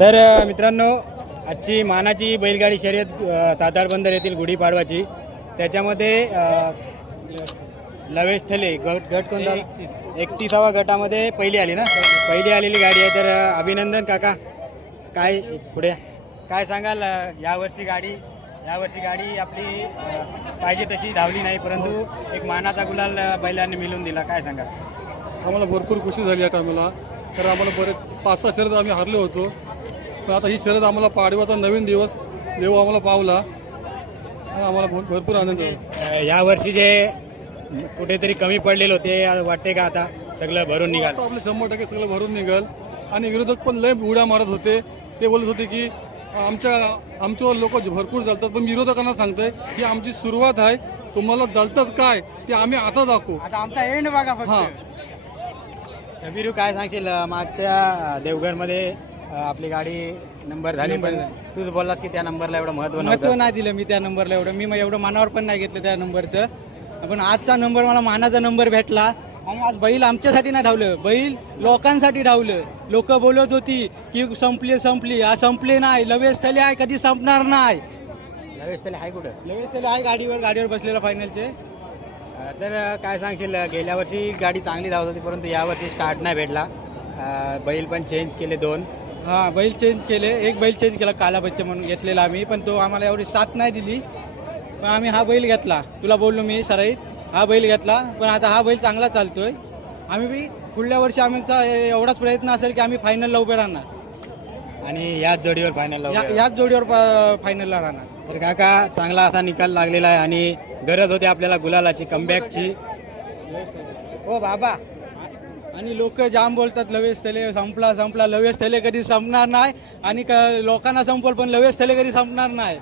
तर मित्रांनो, आजची मानाची बैलगाडी शर्यत सातार बंदर येथील गुढीपाडवाची, त्याच्यामध्ये लवेश थले गट कोणता 31वा गटामध्ये पहिली आली ना, पहिली आलेली गाडी आहे. तर अभिनंदन काका. काय पुढे काय सांगाल? यावर्षी गाडी आपली पाहिजे तशी धावली नाही, परंतु एक मानाचा गुलाल बैलांनी मिळवून दिला. काय सांगाल? आम्हाला भरपूर खुशी झाली या टायमाला. तर आम्हाला बरेच 5-6 शर्यत आम्ही हरले होतो, पण आता ही शर्यत आम्हाला पाडव्याचा नवीन दिवस देव आम्हाला पावला आणि आम्हाला भरपूर आनंद झाला. यावर्षी जे कुठेतरी कमी पडलेले होते, वाटते का आता सगळं भरून निघाल? आपले 100% सगळं भरून निघाल. आणि विरोधक पण लय उड्या मारत होते. ते बोलत होते की आमच्यावर लोक भरपूर चालतात, पण विरोधकांना सांगतंय की आमची सुरुवात आहे, तुम्हाला चालतात काय ते आम्ही आता दाखवू. आता आमचा एंड बघा फक्त. हां, कबीरू काय सांगशील? मागच्या देवघरमध्ये आपली गाडी नंबर झाली, पण तू बोललास की त्या नंबरला एवढं महत्व नाही दिलं मी त्या नंबरला एवढं. मी एवढं मनावर पण नाही घेतलं त्या नंबरचं. पण आजचा नंबर मला मानाचा नंबर भेटला. आणि आज बैल आमच्यासाठी नाही धावलं, बैल लोकांसाठी धावलं. लोक बोलत होती की संपली, आज संपली नाही. लवेश थले आहे, कधी संपणार नाही. लवेश तले आहे कुठं? लवेश थले आहे गाडीवर बसलेला फायनलचे. तर काय सांगशील? गेल्या वर्षी गाडी चांगली धावत होती, परंतु यावर्षी स्टार्ट नाही भेटला. बैल पण चेंज केले 2. हां, बैल चेंज केले. एक बैल चेंज केला, काला बच्चा म्हणून घेतलेला आम्ही, पण तो आम्हाला एवढी साथ नाही दिली. पण आम्ही हा बैल घेतला. तुला बोललो मी सराईत, हा बैल घेतला. पण आता हा बैल चांगला चालतोय. आम्ही बी पुढल्या वर्षी आमचा एवढाच प्रयत्न असेल की आम्ही फायनलला उभे राहणार आणि याच जोडीवर याच जोडीवर फायनलला राहणार. तर काका, चांगला असा निकाल लागलेला आहे आणि गरज होती आपल्याला गुलालाची, कमबॅकची. हो बाबा. आणि लोक जाम बोलतात लवेश थले संपला. लवेश थले कधी संपणार नाही. आणि लोकांना संपल, पण लवेश थले कधी संपणार नाही.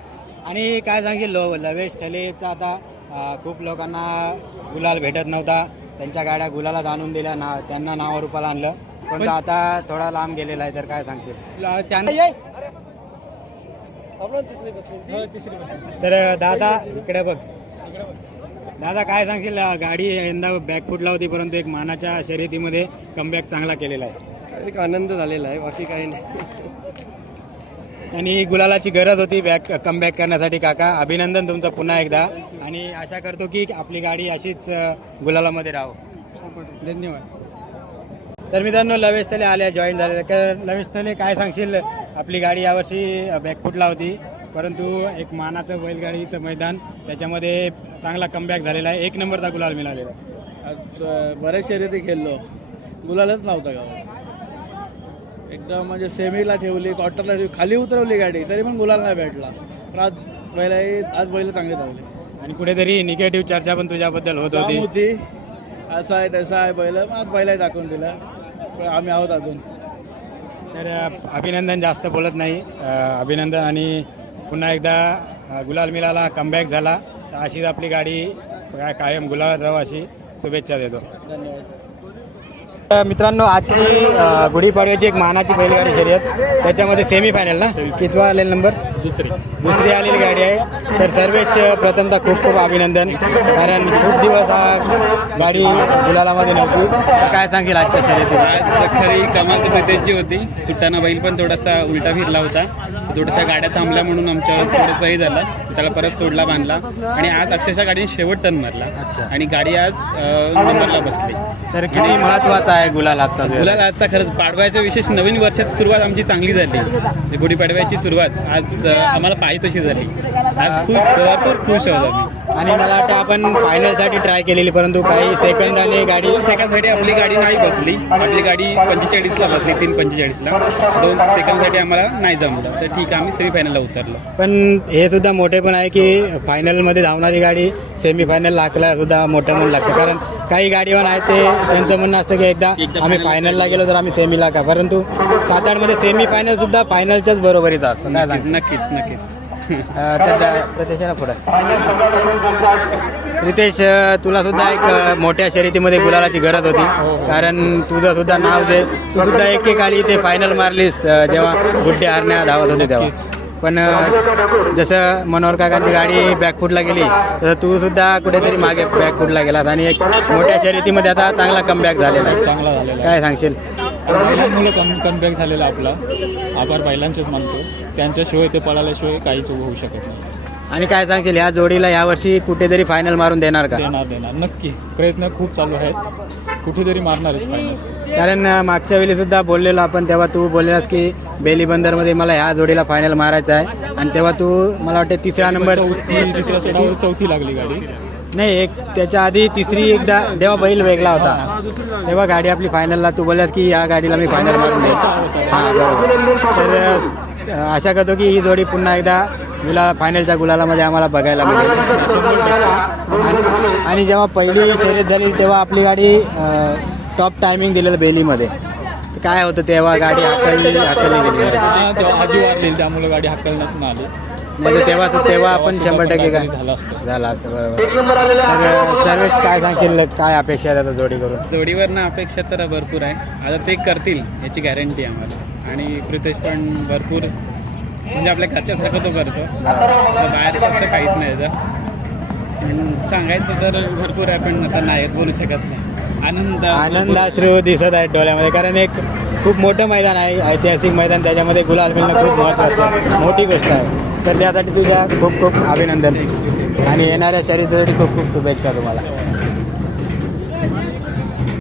आणि काय सांगेल, लवेश थलेचा आता खूप लोकांना गुलाल भेटत नव्हता. त्यांच्या गाड्या गुलालात आणून दिल्या ना, त्यांना नावारूपाला आणलं, पण आता थोडा लांब गेलेला आहे. तर काय सांगशील? तर दादा इकडे बघ. दादा काय सांगशील? गाडी यंदा बॅकफुटला होती, परंतु एक मानाच्या शर्यतीमध्ये कमबॅक चांगला केलेला आहे. एक आनंद झालेला आहे, बाकी काही नाही. आणि गुलालाची गरज होती कमबॅक करण्यासाठी. काका, अभिनंदन तुमचं पुन्हा एकदा, आणि आशा करतो की आपली गाडी अशीच गुलालामध्ये राहो. धन्यवाद. तर मित्रांनो, लवेश थले आल्या, जॉईन झाले. तर लवेश थले, काय सांगशील? आपली गाडी यावर्षी बॅकफुटला होती, परंतु एक मानाचं बैलगाडीचं मैदान, त्याच्यामध्ये चांगला कमबॅक झालेला आहे. 1 नंबरचा गुलाल मिळालेला आहे. आज बऱ्याच शर्यती खेळलो, गुलालच नव्हता गावात. एकदम म्हणजे सेमीला ठेवली, क्वार्टरला ठेवली, खाली उतरवली गाडी, तरी पण गुलाल नाही भेटला. पण आज बैल चांगले धावले. आणि कुठेतरी निगेटिव्ह चर्चा पण तुझ्याबद्दल होत होती. असं आहे तसं आहे, आज बैलाही दाखवून दिलं. आम्ही आहोत अजून. तर अभिनंदन, जास्त बोलत नाही. अभिनंदन, आणि पुन्हा एकदा गुलाल मिळाला, कमबॅक झाला. तर अशीच आपली गाडी कायम गुलालात राहावं अशी शुभेच्छा देतो. धन्यवाद. मित्रांनो, आजची गुढीपाडव्याची एक मानाची बैलगाडी शर्यत, त्याच्यामध्ये सेमीफायनल ना, कितवा आलेला नंबर? दुसरी आलेली गाडी आहे. तर सर्वेश, प्रथमतः खूप खूप अभिनंदन, कारण खूप दिवस हा गाडी गुलालामध्ये नव्हती. काय सांगेल आजच्या शर्यतीत? आज खरी कमाल तर प्रितेशची होती. सुट्टाना बैल पण थोडासा उलटा फिरला होता, थोड्याशा गाड्या थांबल्या म्हणून आमच्या थोडंसं हे झालं, त्याला परत सोडला, बांधला. आणि आज अक्षरशः गाडीने शेवट टर्न मारला. अच्छा. आणि गाडी आज नंबरला बसली. तर किती महत्वाचा आहे गुलाल आजचा? गुलाल आजचा खरंच पाडव्याच्या विशेष नवीन वर्षाची सुरुवात आमची चांगली झाली. गुढीपाडव्याची सुरुवात आज आम्हाला पाहिजे तशी झाली. आज खूप भरपूर खुश आहोत आम्ही. आणि मला वाटतं आपण फायनलसाठी ट्राय केलेली, परंतु काही सेकंदाने गाडी सेकंडसाठी आपली गाडी नाही बसली. आपली गाडी 45ला बसली, 3:45ला. 2 सेकंडसाठी आम्हाला नाही जमलं. तर ठीक आहे, आम्ही सेमीफायनलला उतरलो. पण हे सुद्धा मोठे पण आहे की फायनलमध्ये धावणारी गाडी सेमीफायनल लागला सुद्धा मोठं म्हणून लागतं. कारण काही गाडीवर आहेत ते त्यांचं म्हणणं असतं की एकदा आम्ही फायनलला गेलो तर आम्ही सेमीला का, परंतु सातारमध्ये सेमीफायनल सुद्धा फायनलच्याच बरोबरीचं असतं. नक्कीच. तर प्रत्यक्षाला पुढं रितेश, तुला सुद्धा एक मोठ्या शर्यतीमध्ये गुलालाची गरज होती, कारण तुझं सुद्धा नाव जे तू सुद्धा एकेकाळी ते फायनल मारलीस जेव्हा गुड्डे हारण्या धावत होते तेव्हा. पण जसं मनोहर काकांची गाडी बॅकफुटला गेली, तसं तू सुद्धा कुठेतरी मागे बॅकफुटला गेलास आणि एक मोठ्या शर्यतीमध्ये आता चांगला कमबॅक झालेला आहे. चांगला झालेला. काय सांगशील? बैलांमुळे कमबॅक झालेला आपला आभार बैलांचेच मानतो. त्यांच्याशिवाय ते पळाल्याशिवाय काहीच होऊ शकत नाही. आणि काय सांगशील ह्या जोडीला यावर्षी कुठेतरी फायनल मारून देणार का? देणार नक्की. प्रयत्न खूप चालू आहेत, कुठेतरी मारणारच फायनल. कारण मागच्या वेळी सुद्धा बोललेलो आपण, तेव्हा तू बोललेलास की बेली बंदरमध्ये मला ह्या जोडीला फायनल मारायचा आहे, आणि तेव्हा तू मला वाटतं तिसरा नंबर तिसऱ्या सेटावर चौथी लागली गाडी. नाही, एक त्याच्या आधी तिसरी एकदा जेव्हा बैल वेगळा होता तेव्हा गाडी आपली फायनलला तू बोललास की या गाडीला मी फायनल मारून द्यायचं. हां बरोबर. तर आशा करतो की ही जोडी पुन्हा एकदा फायनलच्या गुलालामध्ये आम्हाला बघायला मिळेल. आणि जेव्हा पहिली शर्यत झाली तेव्हा आपली गाडी टॉप टायमिंग दिलेलं बेलीमध्ये, काय होतं तेव्हा गाडी हाकलली गेली. आजी वारली त्यामुळे गाडी हाकलण्यात आली. म्हणजे तेव्हा आपण 100% काय झालं असतं. झालं असतं. बरोबर. तर सर्वेश काय सांगशील, काय अपेक्षा आहेत आता जोडी करून? जोडीवरनं अपेक्षा तर भरपूर आहे. आता ते करतील याची गॅरंटी आहे आम्हाला. आणि प्रितेश पण भरपूर म्हणजे आपल्या घरच्यासारखं तो करतो. बाहेरचं असं काहीच नाही याचं. सांगायचं तर भरपूर आहे, पण आता नाही बोलू शकत नाही. आनंदाश्रू दिसत आहेत डोळ्यामध्ये, कारण एक खूप मोठं मैदान आहे, ऐतिहासिक मैदान. त्याच्यामध्ये गुलाल मिळणं खूप महत्त्वाचं आहे, मोठी गोष्ट आहे. तर त्यासाठी तुझ्या खूप खूप अभिनंदन आणि येणाऱ्या शर्यतीसाठी खूप खूप शुभेच्छा तुम्हाला.